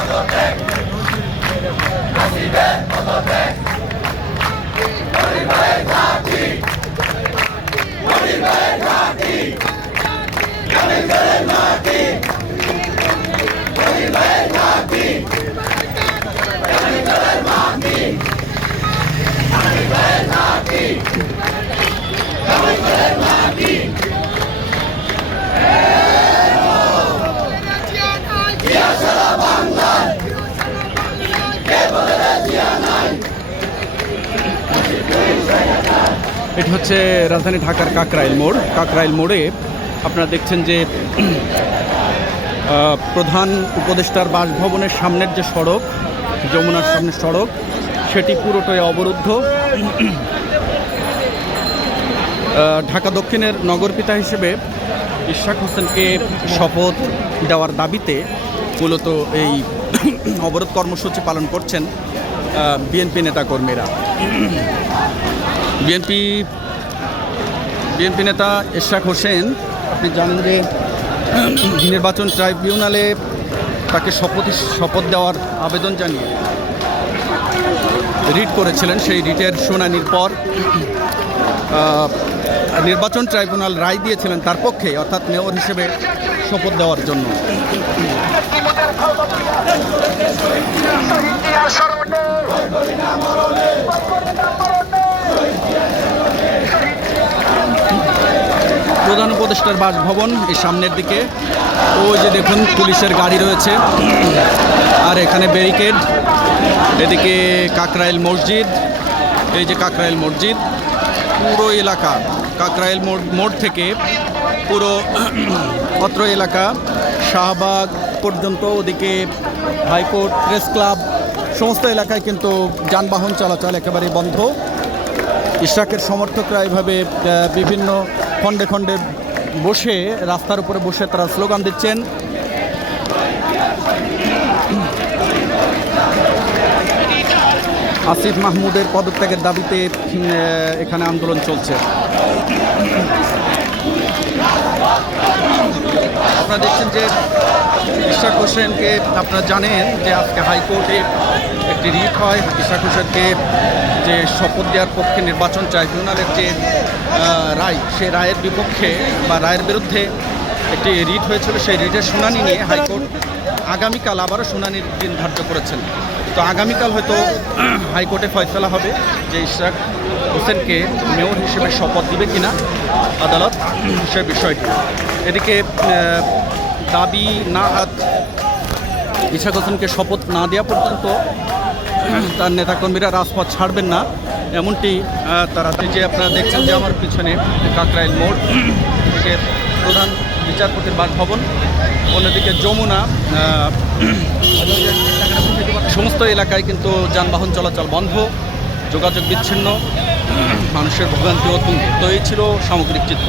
Happy birthday! এটি হচ্ছে রাজধানী ঢাকার কাকরাইল মোড়। কাকরাইল মোড়ে আপনারা দেখছেন যে প্রধান উপদেষ্টার বাসভবনের সামনের যে সড়ক, যমুনার সামনের সড়ক, সেটি পুরোটাই অবরুদ্ধ। ঢাকা দক্ষিণের নগরপিতা হিসেবে ইশাক হোসেনকে শপথ দেওয়ার দাবিতে মূলত এই অবরোধ কর্মসূচি পালন করছেন বিএনপি নেতাকর্মীরা। বিএনপি বিএনপি নেতা ইশাক হোসেন, আপনি জানেন যে নির্বাচন ট্রাইব্যুনালে তাকে শপথ শপথ দেওয়ার আবেদন জানিয়ে রিট করেছিলেন। সেই রিটের শুনানির পর নির্বাচন ট্রাইব্যুনাল রায় দিয়েছিলেন তার পক্ষে, অর্থাৎ মেয়র হিসেবে শপথ দেওয়ার জন্য। উপদেষ্টার বাসভবন এই সামনের দিকে। ওই যে দেখুন, পুলিশের গাড়ি রয়েছে। আর এখানে ব্যারিকেড, এদিকে কাকরাইল মসজিদ, এই যে কাকরাইল মসজিদ, পুরো এলাকা, কাকরাইল মোড় মোড় থেকে পুরো অত্র এলাকা, শাহবাগ পর্যন্ত ওদিকে হাইকোর্ট, প্রেস ক্লাব, সমস্ত এলাকায় কিন্তু যানবাহন চলাচল একেবারে বন্ধ। ইশরাকের সমর্থকরা এভাবে বিভিন্ন খণ্ডে খণ্ডে বসে, রাস্তার উপরে বসে তারা স্লোগান দিচ্ছেন। আসিফ মাহমুদের পদত্যাগের দাবিতে এখানে আন্দোলন চলছে। আপনারা দেখছেন যে ইশাক হোসেনকে আপনারা জানেন যে আজকে হাইকোর্টে একটি রিট হয়। ইশাক হোসেনকে যে শপথ দেওয়ার পক্ষে নির্বাচন ট্রাইব্যুনালের যে রায় সেই রায়ের বিপক্ষে বা রায়ের বিরুদ্ধে একটি রিট হয়েছিল। সেই রিটের শুনানি নিয়ে হাইকোর্ট আগামীকাল আবারও শুনানির দিন ধার্য করেছেন। তো আগামীকাল হয়তো হাইকোর্টে ফয়সলা হবে যে ইশরাক হোসেনকে মেয়র হিসেবে শপথ দিবে কিনা আদালত সে বিষয়টি। এদিকে দাবি না ইশাক হোসেনকে শপথ না দেওয়া পর্যন্ত তার নেতাকর্মীরা রাজপথ ছাড়বেন না। এমনটি তারা এই যে আপনারা দেখছেন যে আমার পিছনে কাকরাইল মোড়, এদিকে প্রধান বিচারপতির বাসভবন, অন্যদিকে যমুনা সমস্ত এলাকায় কিন্তু যানবাহন চলাচল বন্ধ, যোগাযোগ বিচ্ছিন্ন, মানুষের ভোগান্তি অত্যন্তই ছিল সামগ্রিক চিত্র।